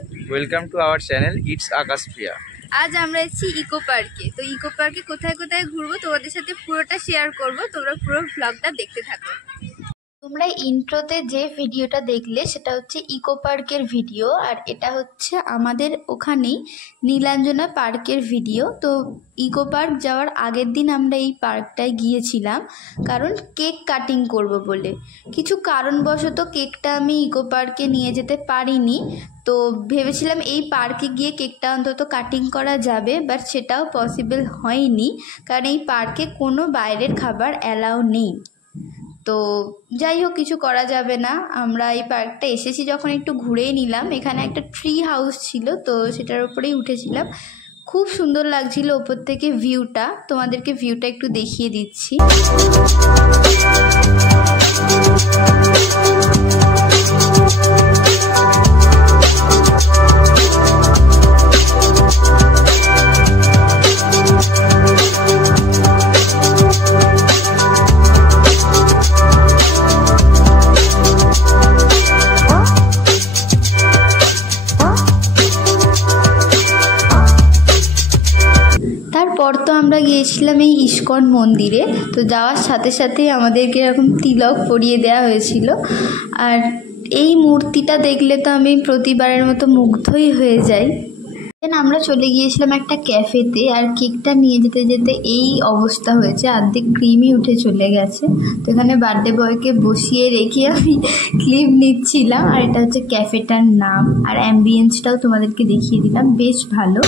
Everyone, welcome to our channel it's Akash Priya. আজ আমরা এসেছি ইকো পার্কে। তো ইকো পার্কে কোথায় কোথায় ঘুরবো তোমাদের সাথে পুরোটা শেয়ার করব, তোমরা পুরো ভ্লগটা দেখতে থাকো। তোমরা ইন্ট্রোতে যে ভিডিওটা দেখলে সেটা হচ্ছে ইকো পার্কের ভিডিও, আর এটা হচ্ছে আমাদের ওখানেই নীলাঞ্জনা পার্কের ভিডিও। তো ইকো পার্ক যাওয়ার আগের দিন আমরা এই পার্কটায় গিয়েছিলাম কারণ কেক কাটিং করব বলে। কিছু কারণবশত কেকটা আমি ইকো পার্কে নিয়ে যেতে পারিনি, তো ভেবেছিলাম এই পার্কে গিয়ে কেকটা অন্তত কাটিং করা যাবে, বাট সেটাও পসিবল হয়নি কারণ এই পার্কে কোনো বাইরের খাবার অ্যালাউ নেই। তো যাই হোক, কিছু করা যাবে না। আমরা এই পার্কটা এসেছি যখন একটু ঘুরেই নিলাম। এখানে একটা ট্রি হাউস ছিল, তো সেটার উপরেই উঠেছিলাম। খুব সুন্দর লাগছিল ওপর থেকে ভিউটা। তোমাদেরকে ভিউটা একটু দেখিয়ে দিচ্ছি। তারপর তো আমরা গিয়েছিলাম এই ইস্কন মন্দিরে। তো যাওয়ার সাথে সাথেই আমাদেরকে এরকম তিলক পরিয়ে দেওয়া হয়েছিল, আর এই মূর্তিটা দেখলে তো আমি প্রতিবারের মতো মুগ্ধই হয়ে যাই। আমরা চলে গিয়েছিলাম একটা ক্যাফেতে, আর কেকটা নিয়ে যেতে যেতে এই অবস্থা হয়েছে, অর্ধেক ক্রিমই উঠে চলে গেছে। তো এখানে বার্থডে বয়কে বসিয়ে রেখে আমি ক্লিপ নিচ্ছিলাম, আর এটা হচ্ছে ক্যাফেটার নাম। আর অ্যাম্বিয়েন্সটাও তোমাদেরকে দেখিয়ে দিলাম, বেশ ভালো।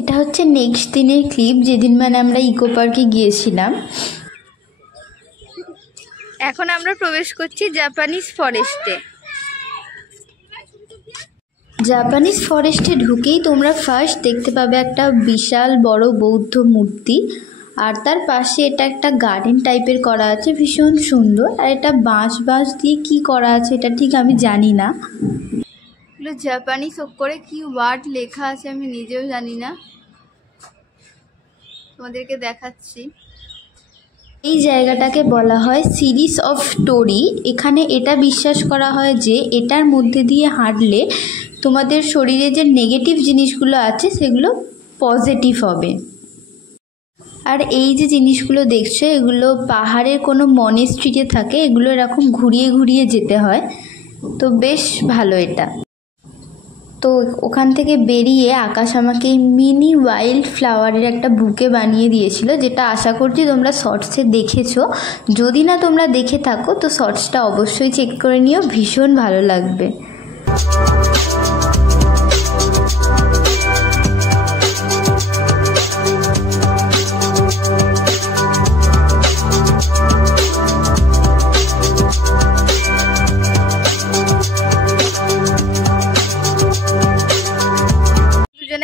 এটা হচ্ছে নেক্সট দিনের ক্লিপ, যেদিন মানে আমরা ইকো পার্কে গিয়েছিলাম। এখন আমরা প্রবেশ করছি জাপানিজ ফরেস্টে। জাপানিজ ফরেস্টে ঢুকেই তোমরা ফার্স্ট দেখতে পাবে একটা বিশাল বড় বৌদ্ধ মূর্তি, আর তার পাশে এটা একটা গার্ডেন টাইপের করা আছে, ভীষণ সুন্দর। আর এটা বাঁশ দিয়ে কি করা আছে এটা ঠিক আমি জানি না। জাপানিজ করে কি ওয়ার্ড লেখা আছে আমি নিজেও জানি না, তোমাদেরকে দেখাচ্ছি। এই জায়গাটাকে বলা হয় সিরিজ অফ টোরি। এখানে এটা বিশ্বাস করা হয় যে এটার মধ্যে দিয়ে হাঁটলে তোমাদের শরীরে যে নেগেটিভ জিনিসগুলো আছে সেগুলো পজিটিভ হবে। আর এই যে জিনিসগুলো দেখছো এগুলো পাহাড়ের কোনো মনেস্ট্রিতে থাকে, এগুলো এরকম ঘুরিয়ে ঘুরিয়ে যেতে হয়। তো বেশ ভালো এটা। তো ওখান থেকে বেরিয়ে আকাশ আমাকে মিনি ওয়াইল্ড ফ্লাওয়ারের একটা বুকে বানিয়ে দিয়েছিল, যেটা আশা করছি তোমরা শর্টসে দেখেছো। যদি না তোমরা দেখে থাকো তো শর্টসটা অবশ্যই চেক করে নিও, ভীষণ ভালো লাগবে।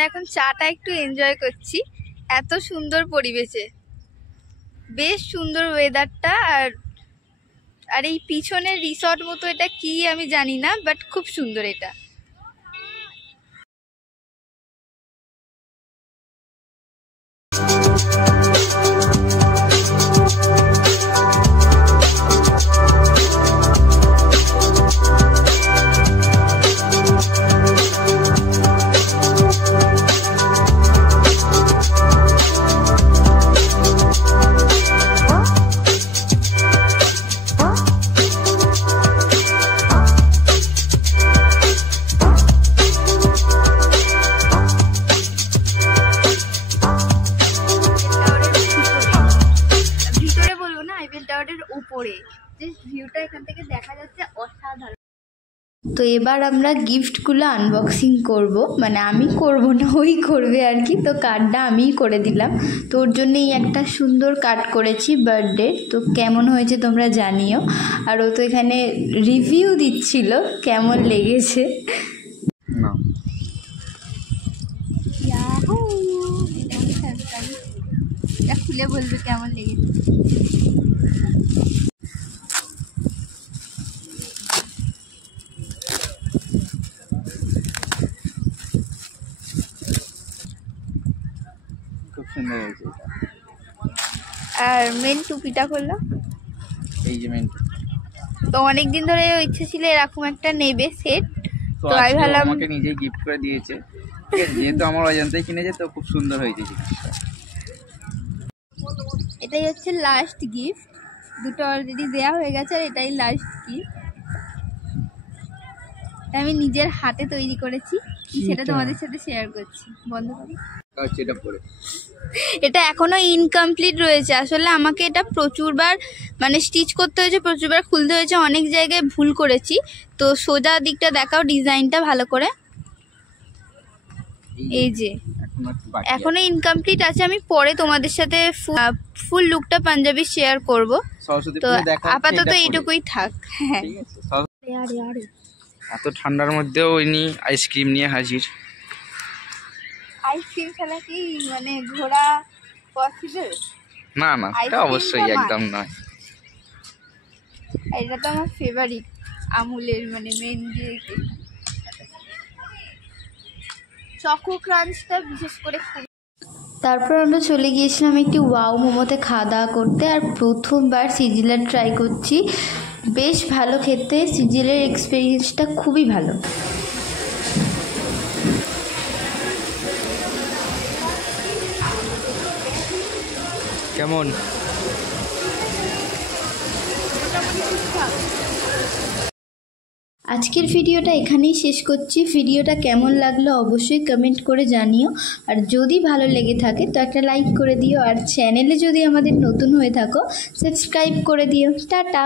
এখন চাটা একটু এনজয় করছি, এত সুন্দর পরিবেশে, বেশ সুন্দর ওয়েদারটা। আর এই পিছনের রিসর্ট মতো এটা কি আমি জানি না, বাট খুব সুন্দর এটা। উপরে যে ভিউটা এখান থেকে দেখা যাচ্ছে অসাধারণ। তো এবার আমরা গিফটগুলো আনবক্সিং করব, মানে আমি করব না, ওই করবে আর কি। তো কার্ডটা আমিই করে দিলাম। তোর জন্যই একটা সুন্দর কার্ড করেছি বার্থডে, তো কেমন হয়েছে তোমরা জানিও। আর ও তো এখানে রিভিউ দিচ্ছিল কেমন লেগেছে। এটা খুলে বলবে কেমন লেগেছে। খুব সুন্দর হয়েছে এটা। আর মেন টুপিটা করলো এই যে মেন তো অনেকদিন ধরে ইচ্ছে ছিল এরকম একটা নেবে সেট, তো তো আমি আজকে ভাবলাম আমাকে নিজেই গিফট করে দিয়েছে। ঠিক আছে, যেহেতু আমার অজান্তেই কিনেছে তো খুব সুন্দর হয়েছে জিনিসটা। এটাই হচ্ছে লাস্ট গিফট, দুটো অলরেডি দেওয়া হয়ে গেছে আর এটাই লাস্ট গিফট। আমি নিজের হাতে তৈরি করেছি, সেটা তোমাদের সাথে শেয়ার করছি। বন্ধ করি। আচ্ছা, এটা পরে এটা এখনো ইনকমপ্লিট রয়েছে, আসলে আমাকে এটা প্রচুরবার মানে স্টিচ করতে হয়েছে, প্রচুরবার খুলতে হয়েছে, অনেক জায়গায় ভুল করেছি। তো সোজা দিকটা দেখাও ডিজাইনটা ভালো করে। এই যে এখন একটু বাকি এখনো ইনকমপ্লিট আছে, আমি পরে তোমাদের সাথে ফুল লুকটা পাঞ্জাবি শেয়ার করব। সরস্বতী তো পুজো দেখা আপাতত এইটুকুই থাক। হ্যাঁ, ঠিক আছে। এত ঠান্ডার মধ্যেও ইনি আইসক্রিম নিয়ে হাজির। আইসক্রিম ছাড়া কি মানে ঘোরা পসিবল? না না, এটা আইসক্রিমটা অবশ্যই মাস্ট। একদম নয়। এটা তো আমার ফেভারিট, আমুলের মানে মেন যে চকো ক্রাঞ্চটা বিশেষ করে খুব। তারপর আমরা চলে গিয়েছিলাম একটি ওয়াও মোমোতে খাওয়া দাওয়া করতে, আর প্রথমবার সিজিলার ট্রাই করছি। বেশ ভালো খেতে, সিজিলের এক্সপিরিয়েন্সটা খুবই ভালো। কেমন? আজকের ভিডিওটা এখানেই শেষ করছি। ভিডিওটা কেমন লাগলো অবশ্যই কমেন্ট করে জানিও, আর যদি ভালো লেগে থাকে তো একটা লাইক করে দিও, আর চ্যানেলে যদি আমাদের নতুন হয়ে থাকো সাবস্ক্রাইব করে দিও। টাটা।